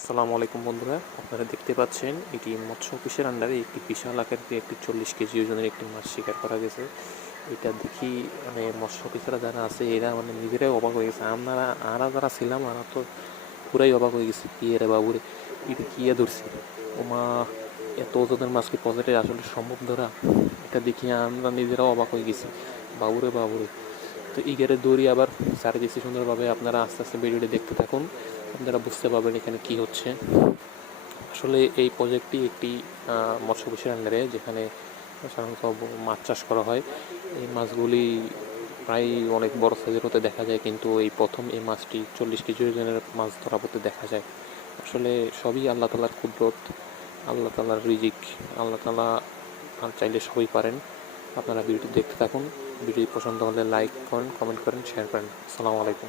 আসসালামু আলাইকুম বন্ধুরা, আপনারা দেখতে পাচ্ছেন এটি মৎস্য অফিসের আন্ডারে একটি বিশাল আকারের একটি 40 কেজি ওজনের একটি মাছ শিকার করা গেছে। এটা দেখি মানে মৎস্য অফিসাররা যারা আছে এরা মানে নিজেরাই অবাক হয়ে গেছে। আরা যারা ছিলাম আরা তো পুরাই অবাক হয়ে গেছি, কি রে বাবুরে, এটা কি ধরছি, ওমা, এত ওজনের মাছ কি পকেটে আসলে সম্ভব ধরা? এটা দেখি আমরা নিজেরাও অবাক হয়ে গেছি, বাবুরে বাবুরে। তো ইগারে দৌড়ি আবার সারে দিচ্ছি সুন্দরভাবে। আপনারা আস্তে আস্তে ভিডিওটি দেখতে থাকুন, আপনারা বুঝতে পারবেন এখানে কি হচ্ছে। আসলে এই প্রজেক্টটি একটি মৎস্য অফিসের আন্ডারে, যেখানে সাধারণত মাছ চাষ করা হয়। এই মাছগুলি প্রায় অনেক বড় সাইজের হতে দেখা যায়, কিন্তু এই প্রথম এই মাছটি 40 কেজি ওজনের মাছ ধরা পড়তে দেখা যায়। আসলে সবই আল্লাহ তালার কুদরত, আল্লাহ তালার রিজিক। আল্লাহ তালা চাইলে সবই পারেন। আপনারা ভিডিওটি দেখতে থাকুন। ভিডিও পছন্দ হলে লাইক করেন, কমেন্ট করেন, শেয়ার করেন। আসসালামু আলাইকুম।